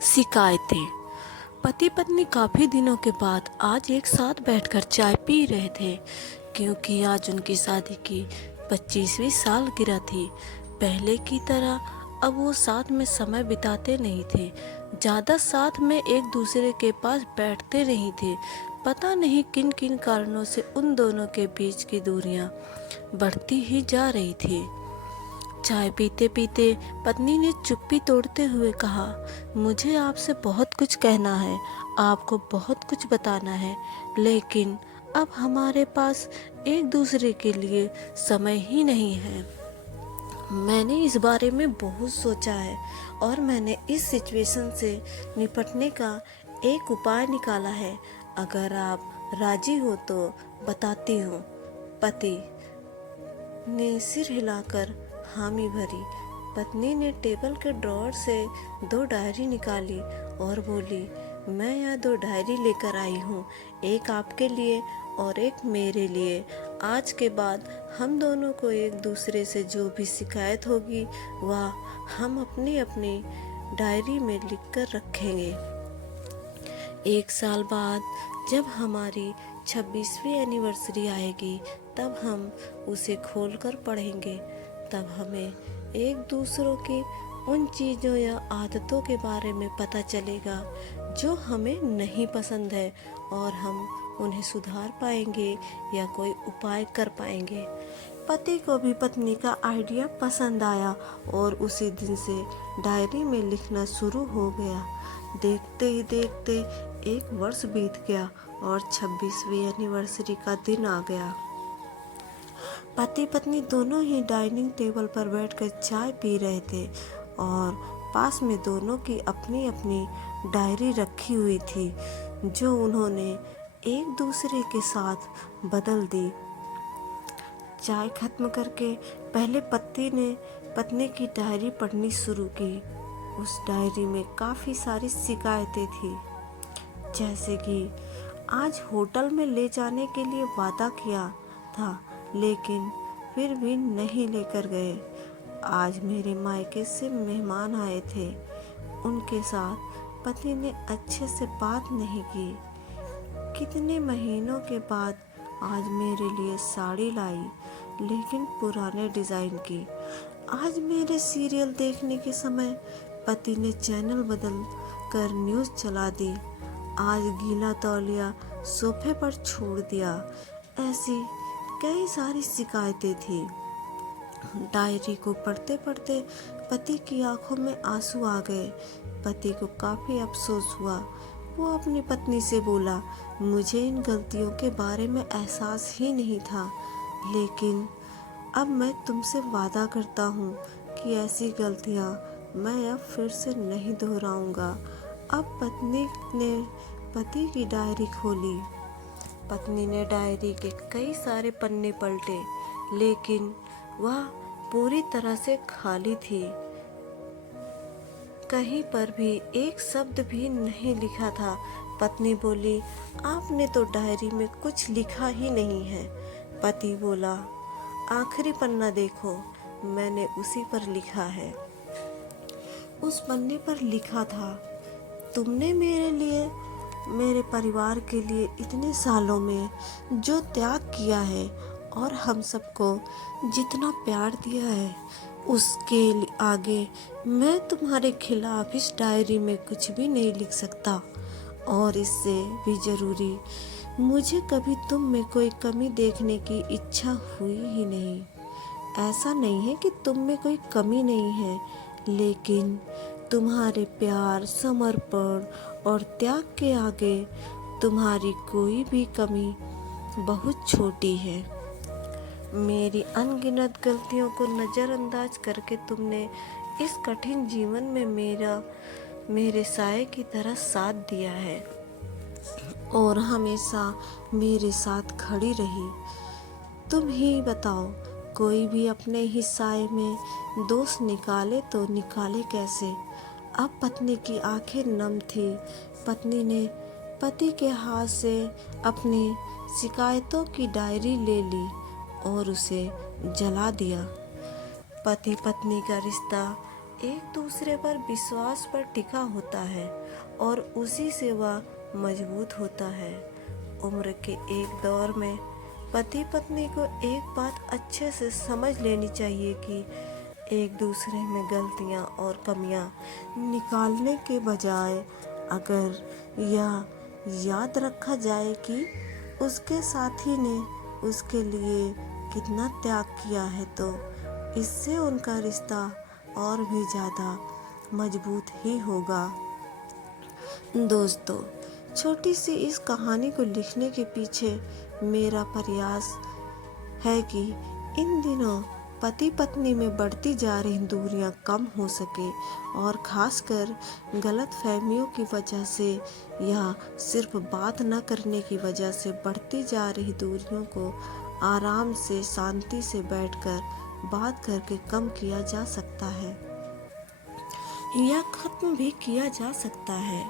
शिकायतें। पति पत्नी काफ़ी दिनों के बाद आज एक साथ बैठकर चाय पी रहे थे, क्योंकि आज उनकी शादी की 25वीं सालगिरह थी। पहले की तरह अब वो साथ में समय बिताते नहीं थे, ज़्यादा साथ में एक दूसरे के पास बैठते नहीं थे। पता नहीं किन किन कारणों से उन दोनों के बीच की दूरियां बढ़ती ही जा रही थी। चाय पीते पीते पत्नी ने चुप्पी तोड़ते हुए कहा, मुझे आपसे बहुत कुछ कहना है, आपको बहुत कुछ बताना है, लेकिन अब हमारे पास एक दूसरे के लिए समय ही नहीं है। मैंने इस बारे में बहुत सोचा है और मैंने इस सिचुएशन से निपटने का एक उपाय निकाला है। अगर आप राजी हो तो बताती हूँ। पति ने सिर हिलाकर हामी भरी। पत्नी ने टेबल के ड्रॉअर से 2 डायरी निकाली और बोली, मैं यह 2 डायरी लेकर आई हूँ, एक आपके लिए और एक मेरे लिए। आज के बाद हम दोनों को एक दूसरे से जो भी शिकायत होगी वह हम अपनी अपनी डायरी में लिखकर रखेंगे। 1 साल बाद जब हमारी 26वीं एनिवर्सरी आएगी तब हम उसे खोलकर पढ़ेंगे। तब हमें एक दूसरों की उन चीज़ों या आदतों के बारे में पता चलेगा जो हमें नहीं पसंद है, और हम उन्हें सुधार पाएंगे या कोई उपाय कर पाएंगे। पति को भी पत्नी का आइडिया पसंद आया और उसी दिन से डायरी में लिखना शुरू हो गया। देखते ही देखते 1 वर्ष बीत गया और 26वीं एनिवर्सरी का दिन आ गया। पति पत्नी दोनों ही डाइनिंग टेबल पर बैठकर चाय पी रहे थे और पास में दोनों की अपनी अपनी डायरी रखी हुई थी, जो उन्होंने एक दूसरे के साथ बदल दी। चाय खत्म करके पहले पति ने पत्नी की डायरी पढ़नी शुरू की। उस डायरी में काफ़ी सारी शिकायतें थी, जैसे कि आज होटल में ले जाने के लिए वादा किया था, लेकिन फिर भी नहीं लेकर गए। आज मेरे मायके से मेहमान आए थे, उनके साथ पति ने अच्छे से बात नहीं की। कितने महीनों के बाद आज मेरे लिए साड़ी लाई, लेकिन पुराने डिज़ाइन की। आज मेरे सीरियल देखने के समय पति ने चैनल बदल कर न्यूज़ चला दी। आज गीला तौलिया सोफे पर छोड़ दिया। ऐसी कई सारी शिकायतें थी। डायरी को पढ़ते पढ़ते पति की आंखों में आंसू आ गए। पति को काफ़ी अफसोस हुआ। वो अपनी पत्नी से बोला, मुझे इन गलतियों के बारे में एहसास ही नहीं था, लेकिन अब मैं तुमसे वादा करता हूँ कि ऐसी गलतियाँ मैं अब फिर से नहीं दोहराऊंगा। अब पत्नी ने पति की डायरी खोली। पत्नी ने डायरी के कई सारे पन्ने पलटे, लेकिन वह पूरी तरह से खाली थी। कहीं पर भी एक शब्द भी नहीं लिखा था। पत्नी बोली, आपने तो डायरी में कुछ लिखा ही नहीं है। पति बोला, आखिरी पन्ना देखो, मैंने उसी पर लिखा है। उस पन्ने पर लिखा था, तुमने मेरे लिए, मेरे परिवार के लिए इतने सालों में जो त्याग किया है और हम सबको जितना प्यार दिया है, उसके आगे मैं तुम्हारे खिलाफ इस डायरी में कुछ भी नहीं लिख सकता। और इससे भी ज़रूरी, मुझे कभी तुम में कोई कमी देखने की इच्छा हुई ही नहीं। ऐसा नहीं है कि तुम में कोई कमी नहीं है, लेकिन तुम्हारे प्यार, समर्पण और त्याग के आगे तुम्हारी कोई भी कमी बहुत छोटी है। मेरी अनगिनत गलतियों को नज़रअंदाज करके तुमने इस कठिन जीवन में मेरे साए की तरह साथ दिया है और हमेशा मेरे साथ खड़ी रही। तुम ही बताओ, कोई भी अपने ही साए में दोष निकाले तो निकाले कैसे। अब पत्नी की आंखें नम थी। पत्नी ने पति के हाथ से अपनी शिकायतों की डायरी ले ली और उसे जला दिया। पति पत्नी का रिश्ता एक दूसरे पर विश्वास पर टिका होता है और उसी से वह मजबूत होता है। उम्र के एक दौर में पति पत्नी को एक बात अच्छे से समझ लेनी चाहिए कि एक दूसरे में गलतियां और कमियां निकालने के बजाय अगर यह याद रखा जाए कि उसके साथी ने उसके लिए कितना त्याग किया है, तो इससे उनका रिश्ता और भी ज़्यादा मजबूत ही होगा। दोस्तों, छोटी सी इस कहानी को लिखने के पीछे मेरा प्रयास है कि इन दिनों पति पत्नी में बढ़ती जा रही दूरियां कम हो सके और खासकर गलत फहमियों की वजह से या सिर्फ बात न करने की वजह से बढ़ती जा रही दूरियों को आराम से शांति से बैठकर बात करके कम किया जा सकता है या खत्म भी किया जा सकता है।